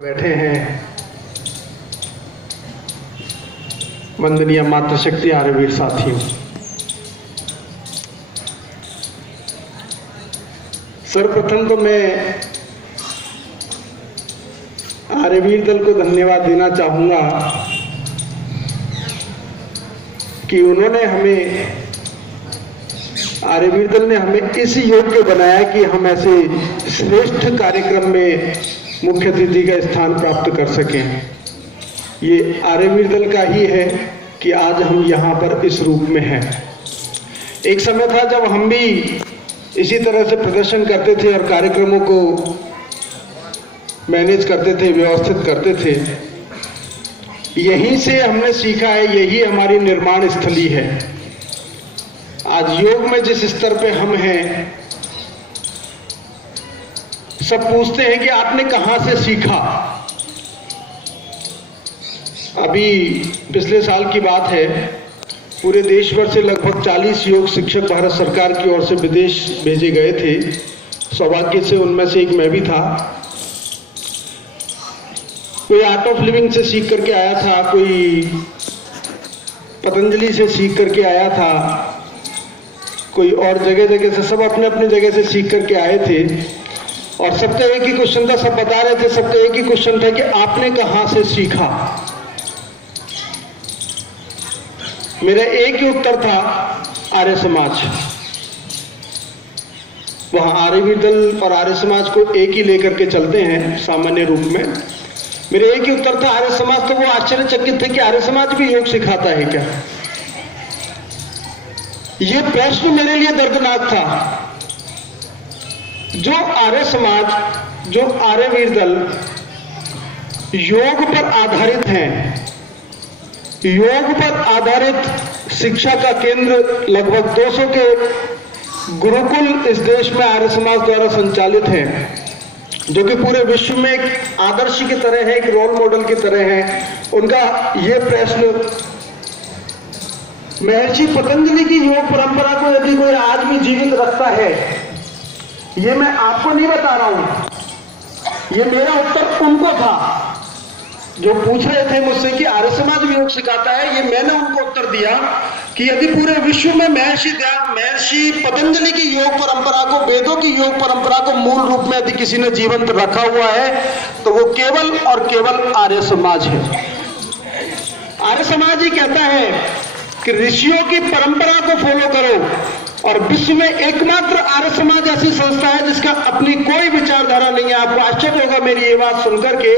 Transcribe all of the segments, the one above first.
बैठे हैं वंदनीय मातृशक्ति आर्यवीर साथियों। सर्वप्रथम तो मैं आर्यवीर दल को धन्यवाद देना चाहूंगा कि उन्होंने हमें, आर्यवीर दल ने हमें इस योग्य बनाया कि हम ऐसे श्रेष्ठ कार्यक्रम में मुख्य अतिथि का स्थान प्राप्त कर सकें। ये आर्यवीर दल का ही है कि आज हम यहाँ पर इस रूप में हैं। एक समय था जब हम भी इसी तरह से प्रदर्शन करते थे और कार्यक्रमों को मैनेज करते थे, व्यवस्थित करते थे। यहीं से हमने सीखा है, यही हमारी निर्माण स्थली है। आज योग में जिस स्तर पे हम हैं, सब पूछते हैं कि आपने कहां से सीखा। अभी पिछले साल की बात है, पूरे देश भर से लगभग 40 योग शिक्षक भारत सरकार की ओर से विदेश भेजे गए थे। सौभाग्य से उनमें से एक मैं भी था। कोई आर्ट ऑफ लिविंग से सीख करके आया था, कोई पतंजलि से सीख करके आया था, कोई और जगह जगह से, सब अपने अपने जगह से सीख करके आए थे। और सबका एक ही क्वेश्चन था, सब बता रहे थे, सबका एक ही क्वेश्चन था कि आपने कहां से सीखा। मेरा एक ही उत्तर था, आर्य समाज। वहां आर्यवीर दल और आर्य समाज को एक ही लेकर के चलते हैं सामान्य रूप में। मेरा एक ही उत्तर था, आर्य समाज। तो वो आश्चर्यचकित थे कि आर्य समाज भी योग सिखाता है क्या। ये प्रश्न मेरे लिए दर्दनाक था। जो आर्य समाज, जो आर्यवीर दल योग पर आधारित हैं, योग पर आधारित शिक्षा का केंद्र लगभग 200 के गुरुकुल इस देश में आर्य समाज द्वारा संचालित है, जो कि पूरे विश्व में एक आदर्श की तरह है, एक रोल मॉडल की तरह है। उनका ये प्रश्न, महर्षि पतंजलि की योग परंपरा को यदि कोई आज भी जीवित रखता है, ये मैं आपको नहीं बता रहा हूं, ये मेरा उत्तर उनको था जो पूछ रहे थे मुझसे कि आर्य समाज भी योग सिखाता है। ये मैंने उनको उत्तर दिया कि यदि पूरे विश्व में महर्षि पतंजलि की योग परंपरा को, वेदों की योग परंपरा को मूल रूप में यदि किसी ने जीवंत रखा हुआ है, तो वो केवल और केवल आर्य समाज है। आर्य समाज ही कहता है कि ऋषियों की परंपरा को फॉलो करो, और विश्व में एकमात्र आर्य समाज ऐसी संस्था है जिसका अपनी कोई विचारधारा नहीं है। आपको आश्चर्य होगा मेरी ये बात सुनकर के,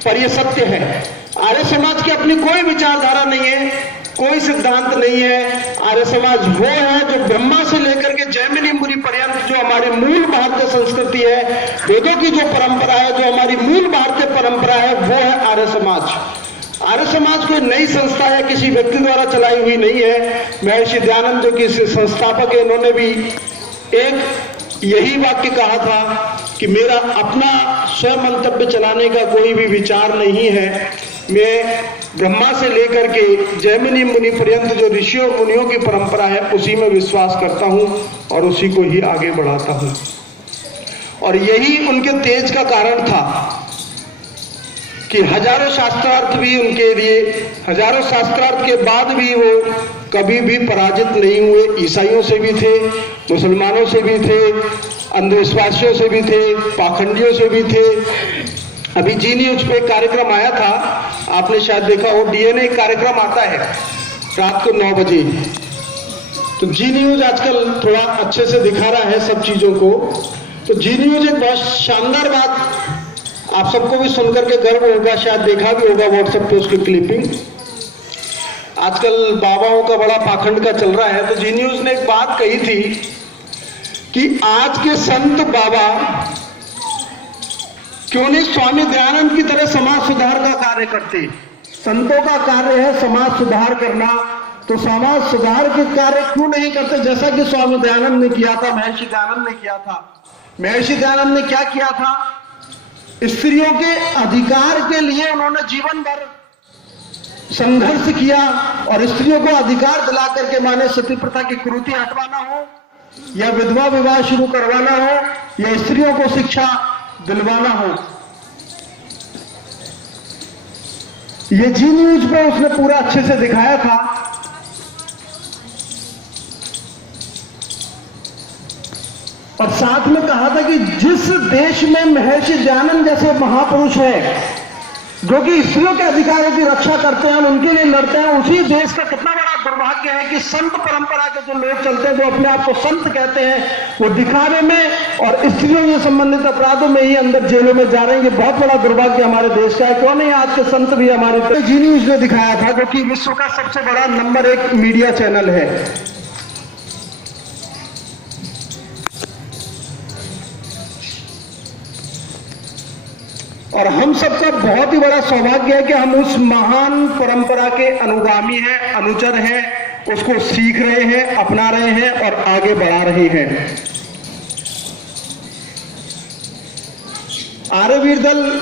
पर ये सत्य है। आर्य समाज की अपनी कोई विचारधारा नहीं है, कोई सिद्धांत नहीं है। आर्य समाज वो है जो ब्रह्मा से लेकर के जैमिनी मुनि पर्यंत जो हमारी मूल भारतीय संस्कृति है, वेदों की जो परंपरा है, जो हमारी मूल भारतीय परंपरा है, वो है आर्य समाज। आर्य समाज कोई नई संस्था है, किसी व्यक्ति द्वारा चलाई हुई नहीं है। महर्षि दयानंद जो कि संस्थापक है, इन्होंने भी एक यही वाक्य कहा था कि मेरा अपना स्वयं मंतव्य चलाने का कोई भी विचार नहीं है। मैं ब्रह्मा से लेकर के जैमिनी मुनि पर्यंत जो ऋषियों मुनियों की परंपरा है, उसी में विश्वास करता हूं और उसी को ही आगे बढ़ाता हूं। और यही उनके तेज का कारण था कि हजारों शास्त्रार्थ भी उनके लिए, हजारों शास्त्रार्थ के बाद भी वो कभी भी पराजित नहीं हुए। ईसाइयों से भी थे, मुसलमानों से भी थे, अंधविश्वासियों से भी थे, पाखंडियों से भी थे। अभी जी न्यूज पे एक कार्यक्रम आया था, आपने शायद देखा हो, डीएनए कार्यक्रम आता है रात को 9 बजे। तो जी न्यूज आजकल थोड़ा अच्छे से दिखा रहा है सब चीजों को। तो जी न्यूज एक बहुत शानदार बात, आप सबको भी सुनकर के गर्व होगा, शायद देखा भी होगा व्हाट्सएप पे उसकी क्लिपिंग। आजकल बाबाओं का बड़ा पाखंड का चल रहा है। तो जी न्यूज ने एक बात कही थी कि आज के संत बाबा क्यों नहीं स्वामी दयानंद की तरह समाज सुधार का कार्य करते। संतों का कार्य है समाज सुधार करना, तो समाज सुधार के कार्य क्यों नहीं करते जैसा कि स्वामी दयानंद ने किया था, महर्षि दयानंद ने किया था। महर्षि दयानंद ने क्या किया था, स्त्रियों के अधिकार के लिए उन्होंने जीवन भर संघर्ष किया, और स्त्रियों को अधिकार दिला करके, माने सती प्रथा की कुरीति हटवाना हो, या विधवा विवाह शुरू करवाना हो, या स्त्रियों को शिक्षा दिलवाना हो, ये जी न्यूज पे उसने पूरा अच्छे से दिखाया था। और साथ में कहा था कि जिस देश में महर्षि दयानंद जैसे महापुरुष हैं जो कि स्त्रियों के अधिकारों की रक्षा करते हैं, उनके लिए लड़ते हैं, उसी देश का कितना बड़ा दुर्भाग्य है कि संत परंपरा के जो लोग चलते हैं, जो अपने आप को संत कहते हैं, वो दिखावे में और स्त्रियों से संबंधित अपराधों में ही अंदर जेलों में जा रहे हैं। ये बहुत बड़ा दुर्भाग्य हमारे देश का है। कौन है आज के संत भी हमारे? जी न्यूज ने दिखाया था, जो कि विश्व का सबसे बड़ा नंबर 1 मीडिया चैनल है। और हम सबका बहुत ही बड़ा सौभाग्य है कि हम उस महान परंपरा के अनुगामी हैं, अनुचर हैं, उसको सीख रहे हैं, अपना रहे हैं और आगे बढ़ा रहे हैं। आर्यवीर दल,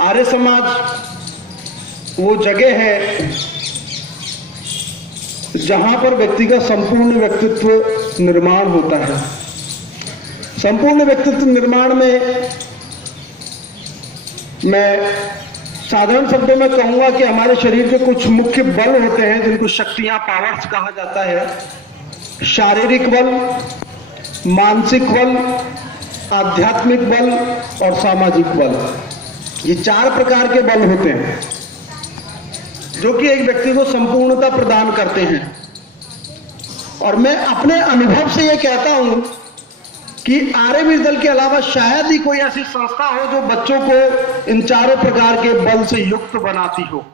आर्य समाज वो जगह है जहां पर व्यक्ति का संपूर्ण व्यक्तित्व निर्माण होता है। संपूर्ण व्यक्तित्व निर्माण में मैं साधारण शब्दों में कहूंगा कि हमारे शरीर के कुछ मुख्य बल होते हैं जिनको शक्तियां, पावर्स कहा जाता है। शारीरिक बल, मानसिक बल, आध्यात्मिक बल और सामाजिक बल, ये 4 प्रकार के बल होते हैं जो कि एक व्यक्ति को संपूर्णता प्रदान करते हैं। और मैं अपने अनुभव से यह कहता हूं कि आर्यवीर दल के अलावा शायद ही कोई ऐसी संस्था हो जो बच्चों को इन 4 प्रकार के बल से युक्त बनाती हो।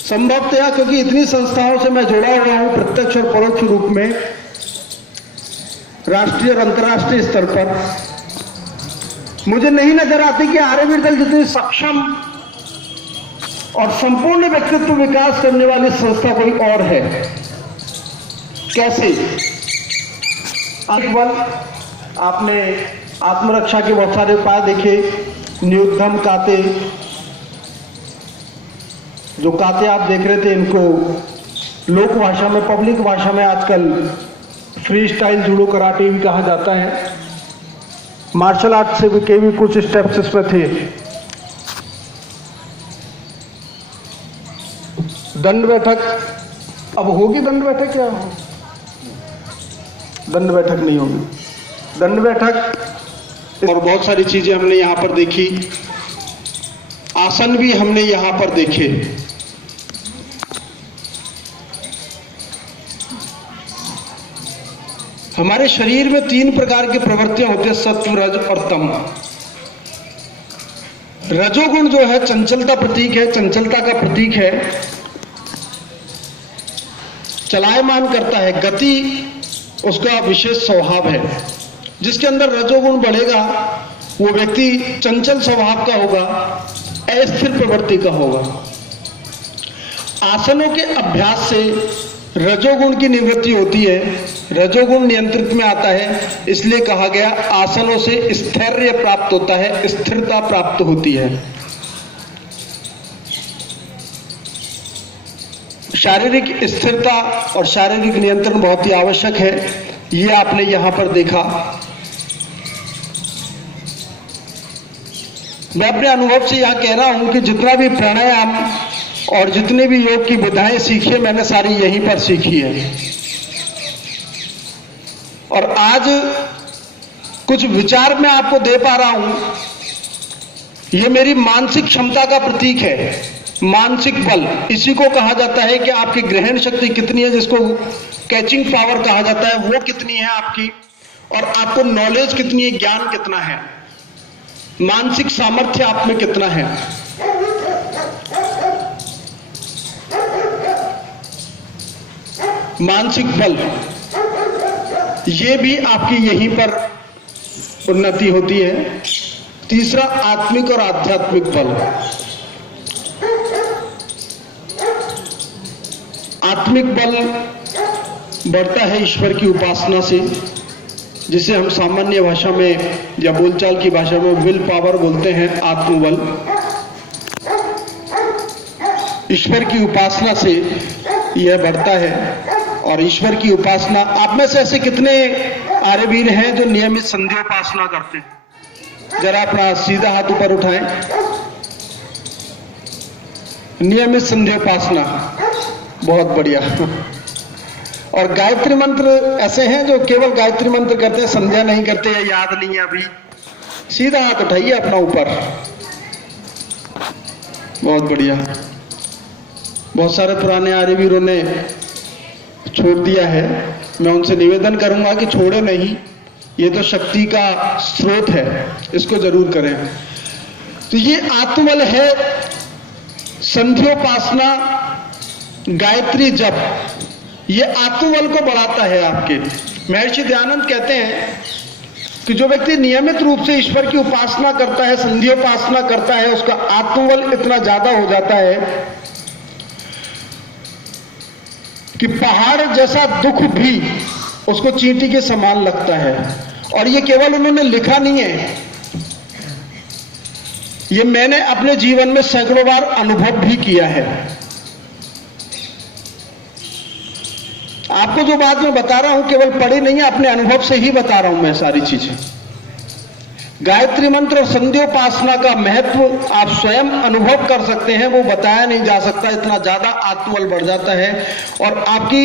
संभवतः क्योंकि इतनी संस्थाओं से मैं जुड़ा हुआ हूं प्रत्यक्ष और परोक्ष रूप में, राष्ट्रीय और अंतर्राष्ट्रीय स्तर पर, मुझे नहीं नजर आती कि आर्यवीर दल जितनी सक्षम और संपूर्ण व्यक्तित्व विकास करने वाली संस्था कोई और है। कैसे? बल, आपने आत्मरक्षा के बहुत सारे उपाय देखे, न्यूद्धम काते, जो काते आप देख रहे थे इनको लोक भाषा में, पब्लिक भाषा में आजकल फ्री स्टाइल जूडो कराटे भी कहा जाता है। मार्शल आर्ट से भी कुछ स्टेप्स इसमें थे। दंड बैठक अब होगी, दंड बैठक क्या हो? दंड बैठक नहीं होगी। दंड बैठक और बहुत सारी चीजें हमने यहां पर देखी। आसन भी हमने यहां पर देखे। हमारे शरीर में 3 प्रकार की प्रवृत्तियां होती है, सत्व, रज और तम। रजोगुण जो है चंचलता प्रतीक है, चंचलता का प्रतीक है, चलायमान करता है, गति उसका विशेष स्वभाव है। जिसके अंदर रजोगुण बढ़ेगा वो व्यक्ति चंचल स्वभाव का होगा, अस्थिर प्रवृत्ति का होगा। आसनों के अभ्यास से रजोगुण की निवृत्ति होती है, रजोगुण नियंत्रित में आता है। इसलिए कहा गया आसनों से स्थैर्य प्राप्त होता है, स्थिरता प्राप्त होती है। शारीरिक स्थिरता और शारीरिक नियंत्रण बहुत ही आवश्यक है, ये आपने यहां पर देखा। मैं अपने अनुभव से यह कह रहा हूं कि जितना भी प्राणायाम और जितने भी योग की विधाएं सीखी है, मैंने सारी यहीं पर सीखी है। और आज कुछ विचार मैं आपको दे पा रहा हूं, यह मेरी मानसिक क्षमता का प्रतीक है। मानसिक बल इसी को कहा जाता है कि आपकी ग्रहण शक्ति कितनी है, जिसको कैचिंग पावर कहा जाता है, वो कितनी है आपकी, और आपको नॉलेज कितनी है, ज्ञान कितना है, मानसिक सामर्थ्य आप में कितना है। मानसिक बल, ये भी आपकी यहीं पर उन्नति होती है। तीसरा आत्मिक और आध्यात्मिक बल। आत्मिक बल बढ़ता है ईश्वर की उपासना से, जिसे हम सामान्य भाषा में या बोलचाल की भाषा में विल पावर बोलते हैं, आत्मबल। ईश्वर की उपासना से यह बढ़ता है। और ईश्वर की उपासना, आप में से ऐसे कितने आर्यवीर हैं जो नियमित संध्या उपासना करते हैं? जरा अपना सीधा हाथ ऊपर उठाएं। नियमित संध्योपासना, बहुत बढ़िया। और गायत्री मंत्र ऐसे हैं जो केवल गायत्री मंत्र करते हैं, संध्या नहीं करते, या याद नहीं है अभी, सीधा हाथ उठाइए अपना ऊपर। बहुत बढ़िया। बहुत सारे पुराने आर्यवीरों ने छोड़ दिया है, मैं उनसे निवेदन करूंगा कि छोड़े नहीं, ये तो शक्ति का स्रोत है, इसको जरूर करें। तो ये आत्मबल है, संध्योपासना, गायत्री जप, ये आत्मबल को बढ़ाता है आपके। महर्षि दयानंद कहते हैं कि जो व्यक्ति नियमित रूप से ईश्वर की उपासना करता है, संध्योपासना करता है, उसका आत्मबल इतना ज्यादा हो जाता है कि पहाड़ जैसा दुख भी उसको चींटी के समान लगता है। और ये केवल उन्होंने लिखा नहीं है, ये मैंने अपने जीवन में सैकड़ों बार अनुभव भी किया है। आपको जो बात मैं बता रहा हूं केवल पढ़ी नहीं है, अपने अनुभव से ही बता रहा हूं मैं सारी चीजें। गायत्री मंत्र और संध्योपासना का महत्व आप स्वयं अनुभव कर सकते हैं, वो बताया नहीं जा सकता, इतना ज्यादा आत्मबल बढ़ जाता है और आपकी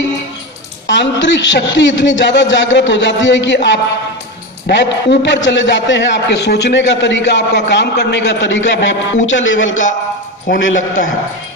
आंतरिक शक्ति इतनी ज्यादा जागृत हो जाती है कि आप बहुत ऊपर चले जाते हैं। आपके सोचने का तरीका, आपका काम करने का तरीका बहुत ऊंचा लेवल का होने लगता है।